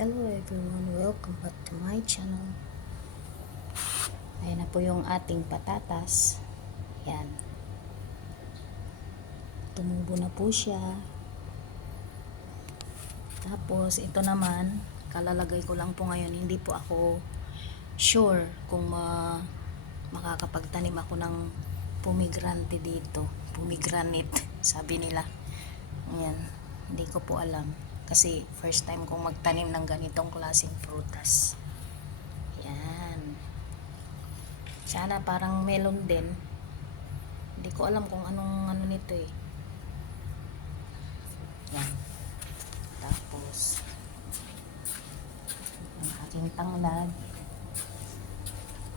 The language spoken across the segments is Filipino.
Hello everyone, welcome back to my channel. Ayan na po yung ating patatas. Yan. Tumubo na po siya. Tapos ito naman, kalalagay ko lang po ngayon. Hindi po ako sure kung makakapagtanim ako ng pomegranate dito. Pomegranate, sabi nila. Ayan, hindi ko po alam. Kasi first time kong magtanim ng ganitong klaseng prutas. Yan. Sana parang melon din. Hindi ko alam kung anong ano nito eh. Yan. Tapos ang aking tanglad.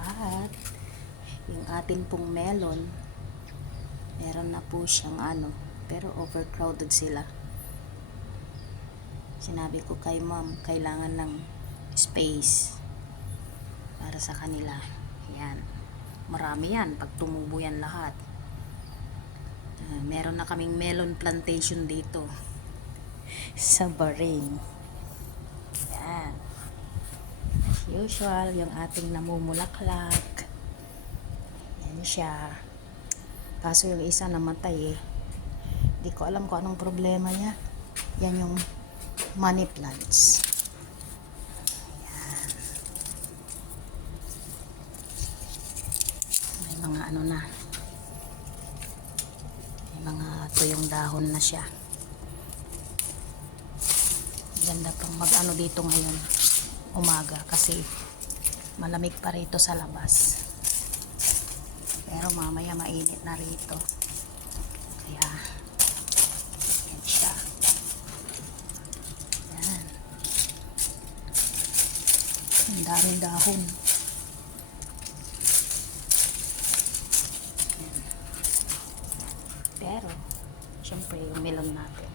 At yung atin pong melon, meron na po siyang ano, pero overcrowded sila. Sinabi ko kay mom, kailangan ng space para sa kanila. Yan. Marami yan pag tumubo yan lahat. Meron na kaming melon plantation dito sa Bahrain. Yan. As usual, yung ating namumulaklak. Yan siya. Kaso yung isa namatay eh. Hindi ko alam kung anong problema niya. Yan yung money plants. Ayan. May mga ano na. May mga tuyong dahon na siya. Ganda pang mag-ano dito ngayon. Umaga kasi malamig pa rito sa labas. Pero mamaya mainit na rito. Kaya yan siya. Ang daming dahon. Pero syempre yung melon natin,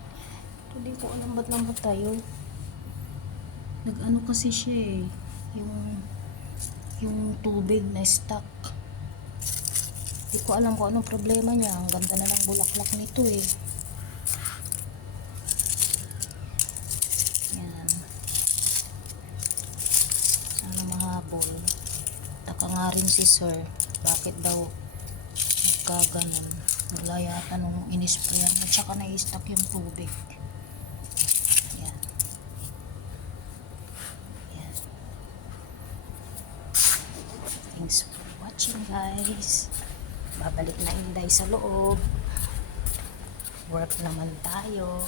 hindi ko alam ba't lambat tayo. Nag-ano kasi siya eh, yung tubig na stuck. Hindi ko alam kung anong problema niya. Ang ganda na ng bulaklak nito eh. Taka nga rin si sir, bakit daw nagkaganon. Wala yata nung inisprayan at saka na-stuck yung tubig. Ayan. Ayan. Thanks for watching guys. Babalik na Inday sa loob. Work naman tayo.